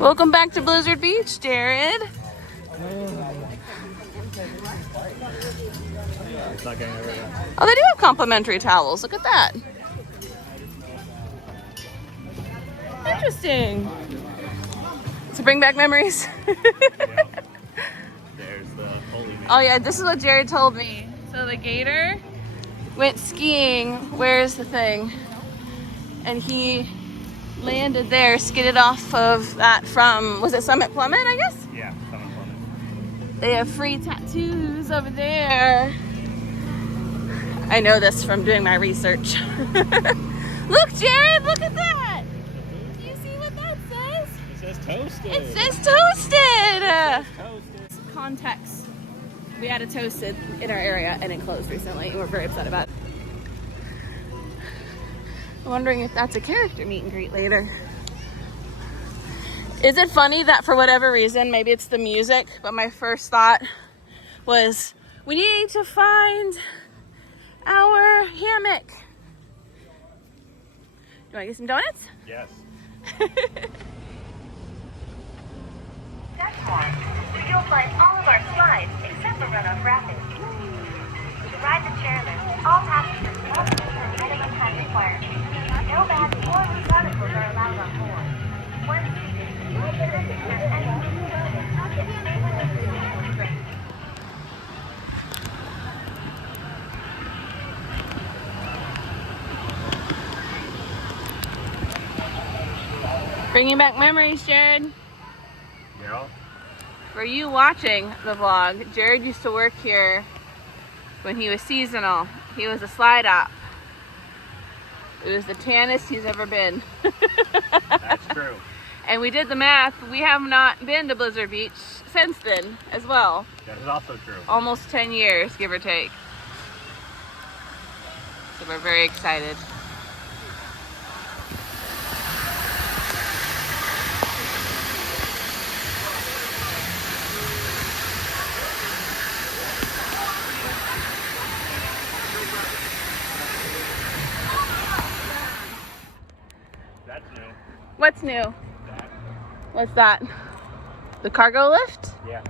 Welcome back to Blizzard Beach, Jared. Oh, they do have complimentary towels. Look at that. Interesting. To bring back memories. There's the holy man. Oh yeah, this is what Jared told me. So the gator went skiing. Where's the thing? And he landed there, skidded off of that from, was it Summit Plummet, I guess? Yeah, Summit Plummet. They have free tattoos over there. I know this from doing my research. Look, Jared, look at that. Do you see what that says? It says toasted. It says toasted. Toasted. Context. We had a toasted in our area and it closed recently and we're very upset about it. I'm wondering if that's a character meet and greet later. Is it funny that for whatever reason, maybe it's the music, but my first thought was we need to find our hammock. Do you want to get some donuts? Yes. That's one. You'll find all of our slides except for Runoff Rapids. To ride the chairlift, all passengers must meet the minimum time required. No bags or loose articles are allowed on board. Once seated, please listen if there's any get stable and suitable drinks. Bringing back memories, Jared. Yeah. For you watching the vlog, Jared used to work here when he was seasonal. He was a slide op. It was the tannest he's ever been. That's true. And we did the math. We have not been to Blizzard Beach since then as well. That is also true. Almost 10 years, give or take. So we're very excited. That's new. What's new? That. What's that? The cargo lift? Yeah.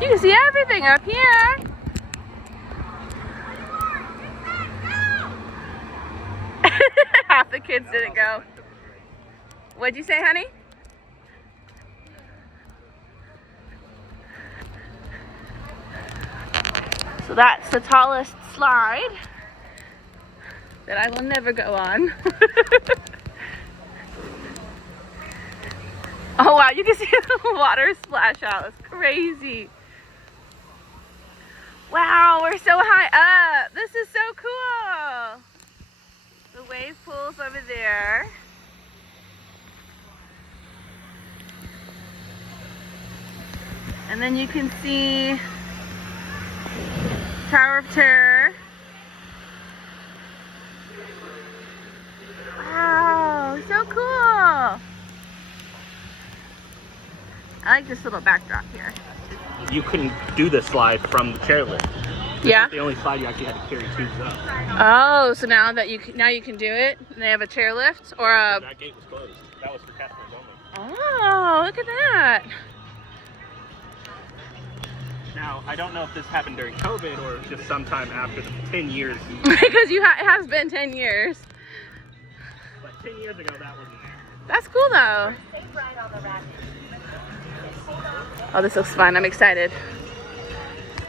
You can see everything up here. Half the kids didn't go. What'd you say, honey? So that's the tallest slide that I will never go on. Oh wow, you can see the water splash out. It's crazy. Wow, we're so high up. This is so cool. The wave pool's over there. And then you can see Tower of Terror. Wow, so cool. I like this little backdrop here. You couldn't do the slide from the chairlift. Yeah. The only slide you actually had to carry tubes up. Oh, so now that you can do it, and they have a chairlift or a. That gate was closed. That was for customers only. Oh, look at that. Now, I don't know if this happened during COVID or just sometime after the 10 years. Because it has been 10 years. But 10 years ago, that wasn't there. That's cool though. Safe ride on the rapids. Oh, this looks fun. I'm excited.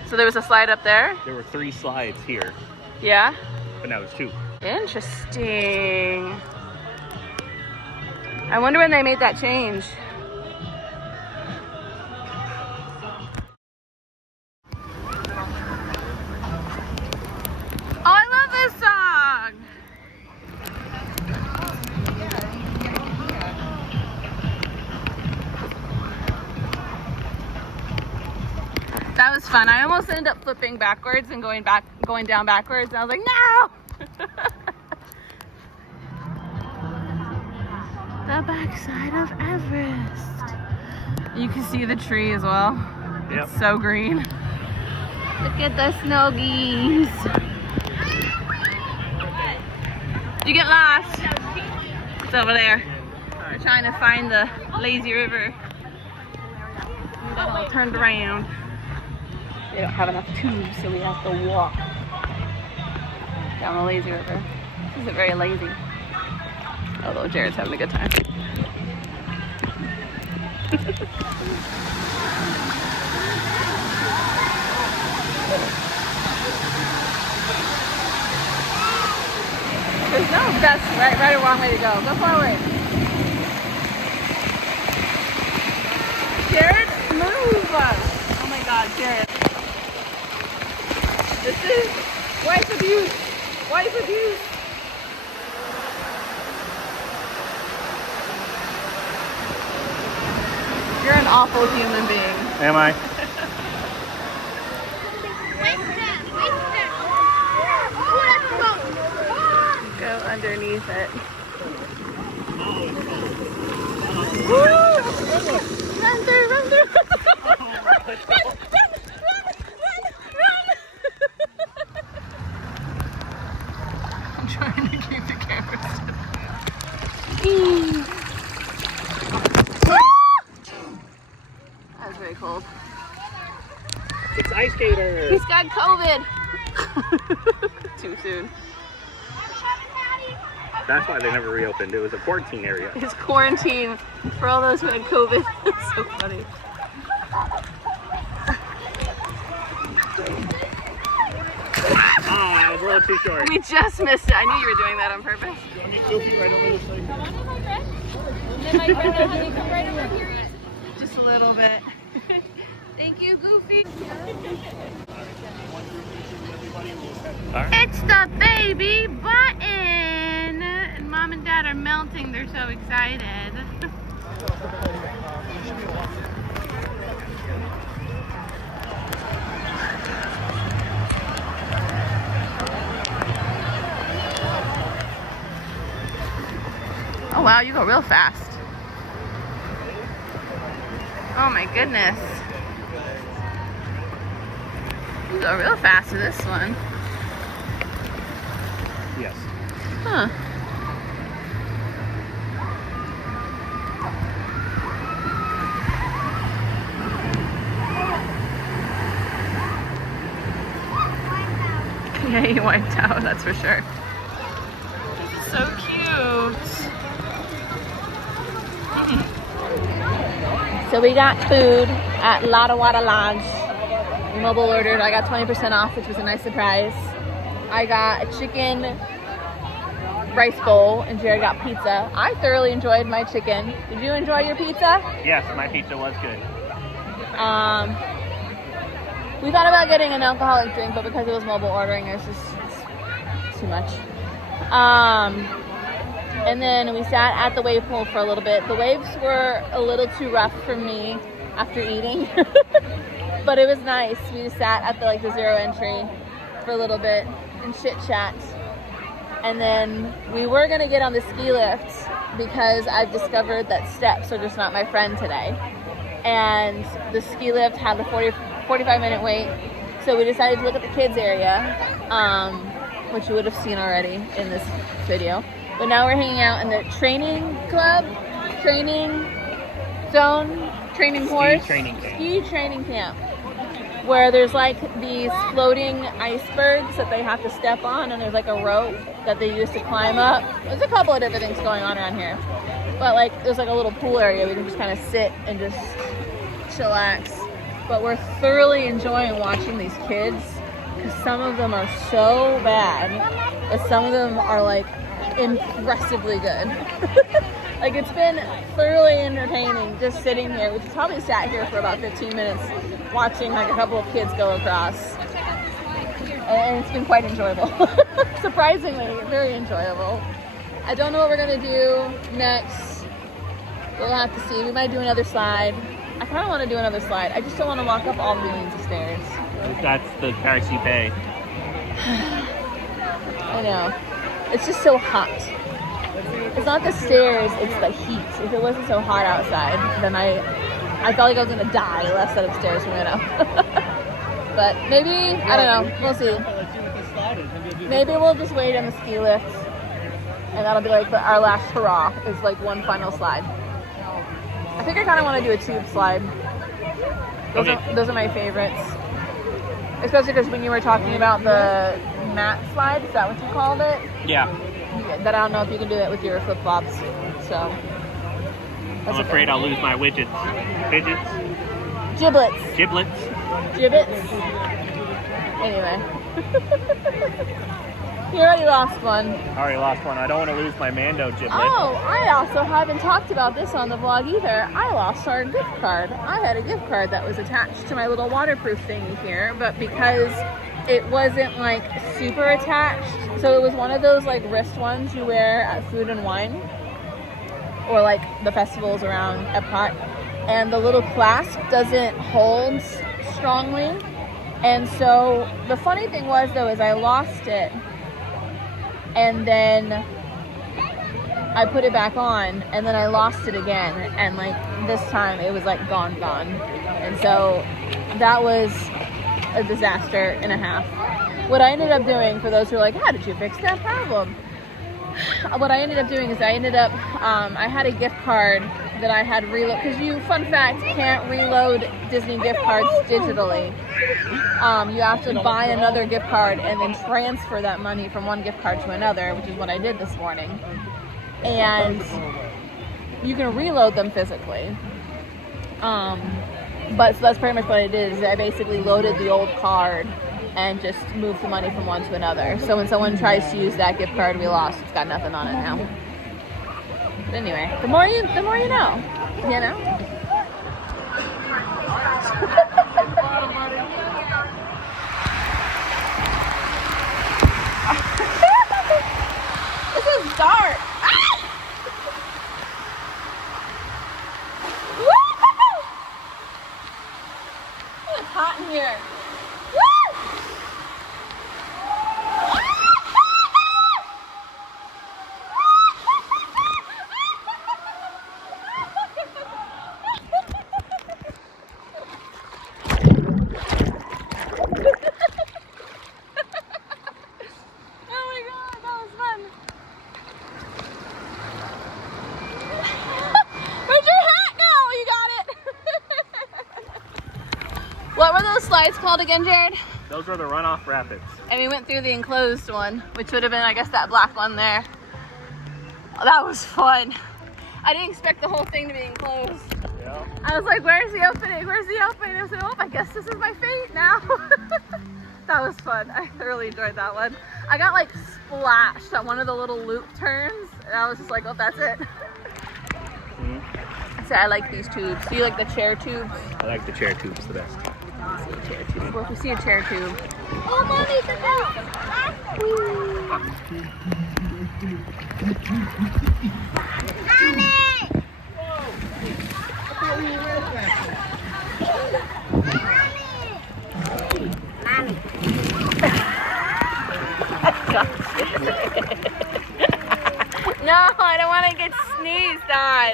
So there was a slide up there? There were 3 slides here, Yeah? but now there's 2. Interesting. I wonder when they made that change. Oh, I love this song! That was fun. I almost ended up flipping backwards and going down backwards, and I was like, no! The backside of Everest. You can see the tree as well. Yep. It's so green. Look at the snow geese. You get lost. It's over there. We're trying to find the lazy river. We got all turned around. They don't have enough tubes, so we have to walk down the lazy river. This isn't very lazy. Although Jared's having a good time. There's no best right or wrong way to go. Go forward. Jared, move! Oh my God, Jared. This is wife abuse. Wife abuse. You're an awful human being. Am I? Go underneath it. Woo! Run through, run through. Run. I'm trying to keep the camera still. That was very cold. It's Ice Gator. He's got COVID. Too soon. That's why they never reopened. It was a quarantine area. His quarantine for all those who had COVID. It's so funny. Oh, I was a little too short. We just missed it. I knew you were doing that on purpose. I mean, Goofy right over this way. Come on in, my friend. And then my friend will have you come right over here. Just a little bit. Thank you, Goofy. It's the baby button! And Mom and Dad are melting. They're so excited. Oh wow, you go real fast. Oh my goodness. You go real fast with this one. Yes. Huh. Yeah, he wiped out, that's for sure. This is so cute. So we got food at Lotta Wada Lodge. We mobile ordered. I got 20% off, which was a nice surprise. I got a chicken rice bowl, and Jared got pizza. I thoroughly enjoyed my chicken. Did you enjoy your pizza? Yes, my pizza was good. We thought about getting an alcoholic drink, but because it was mobile ordering, it was just too much. And then we sat at the wave pool for a little bit. The waves were a little too rough for me after eating, but it was nice. We just sat at the zero entry for a little bit and chit chat. And then we were gonna get on the ski lift because I've discovered that steps are just not my friend today. And the ski lift had the 45-minute wait. So we decided to look at the kids area, which you would have seen already in this video. But now we're hanging out in the training club, training zone, training course, ski training camp, where there's these floating icebergs that they have to step on, and there's a rope that they use to climb up. There's a couple of different things going on around here, but there's a little pool area we can just kind of sit and just chillax. But we're thoroughly enjoying watching these kids because some of them are so bad, but some of them are impressively good. It's been thoroughly entertaining just sitting here. We've probably sat here for about 15 minutes watching a couple of kids go across, and it's been quite enjoyable. Surprisingly, very enjoyable. I don't know what we're gonna do next. We'll have to see. We might do another slide. I kind of want to do another slide. I just don't want to walk up all the millions of stairs. That's the price you pay. I know. It's just so hot. It's not the stairs, it's the heat. If it wasn't so hot outside, then I felt like I was going to die left side of stairs from it up. But maybe, I don't know. We'll see. Maybe we'll just wait on the ski lift And that'll be like our last hurrah, is like one final slide. I think I kind of want to do a tube slide. Those are my favorites. Especially because when you were talking about the mat slide, is that what you called it? Yeah. That I don't know if you can do that with your flip-flops. So I'm afraid I'll lose my widgets. Widgets? Giblets. Giblets? Gibbets. Anyway. You already lost one. I already lost one. I don't want to lose my Mando giblet. Oh, I also haven't talked about this on the vlog either. I lost our gift card. I had a gift card that was attached to my little waterproof thingy here, but because it wasn't like super attached, so it was one of those like wrist ones you wear at Food and Wine or like the festivals around Epcot, and the little clasp doesn't hold strongly. And so the funny thing was though is I lost it, and then I put it back on, and then I lost it again, and like this time it was like gone. And so that was a disaster and a half. What I ended up doing, for those who are like, how did you fix that problem? What I ended up doing is I had a gift card that I had reload, because you, fun fact, can't reload Disney gift cards digitally. You have to buy another gift card and then transfer that money from one gift card to another, which is what I did this morning. And you can reload them physically. But so that's pretty much what I did, is I basically loaded the old card and just moved the money from one to another. So when someone tries to use that gift card we lost, it's got nothing on it now. But anyway, the more you know, you know? This is dark. Ah! Woo! It's hot in here. Woo! What were those slides called again, Jared? Those were the runoff rapids. And we went through the enclosed one, which would have been, I guess, that black one there. Oh, that was fun. I didn't expect the whole thing to be enclosed. Yeah. I was like, where's the opening? Where's the opening? I was like, oh, I guess this is my fate now. That was fun. I thoroughly enjoyed that one. I got like splashed at one of the little loop turns, and I was just like, oh, that's it. So I like these tubes. Do you like the chair tubes? I like the chair tubes the best. Chair tube. Well, if you see a chair tube. Oh, Mommy, the bell! No, I don't want to get sneezed on.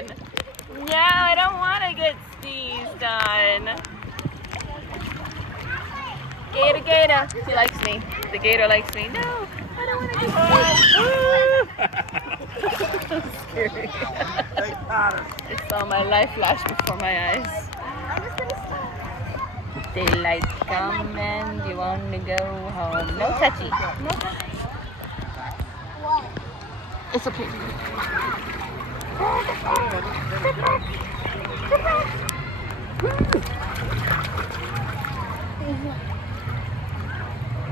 No, I don't want to get sneezed on. Gator, Gator. He likes me. The gator likes me. No, I don't want to get sneezed. Scary. I saw my life flash before my eyes. Daylight come and you want to go home. No touchy. No touchy. It's okay.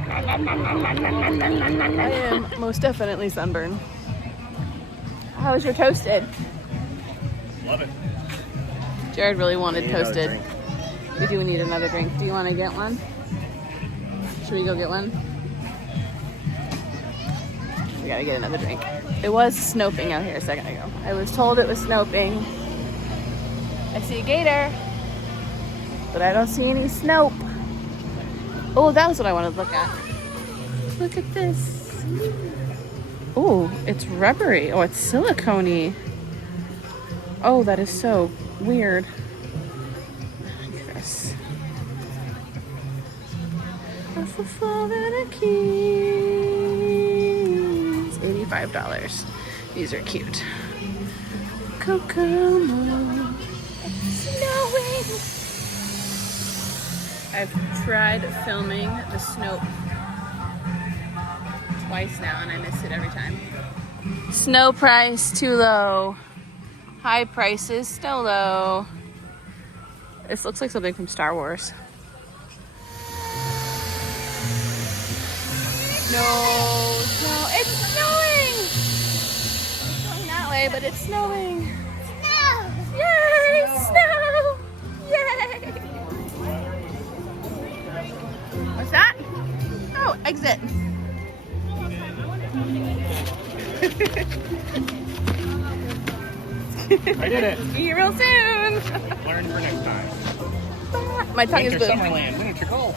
I am most definitely sunburned. How was your toasted? Love it. Jared really wanted Need another toasted. drink. We do need another drink. Do you want to get one? Should we go get one? We gotta get another drink. It was snoping out here a second ago. I was told it was snoping. I see a gator, but I don't see any snope. Oh, that was what I wanted to look at. Look at this. Oh, it's rubbery. Oh, it's silicone-y. Oh, that is so weird. Look at this. That's the Florida Keys. $85. These are cute. Kokomo. Snowing. I've tried filming the snow twice now and I miss it every time. Snow price too low. High prices still low. This looks like something from Star Wars. No, it's snowing! It's going that way, but it's snowing. Snow! Yay, snow! Yay! What's that? Oh, exit. I did it. See you real soon. Learn for next time. My tongue is Winter blue. Summerland, miniature golf.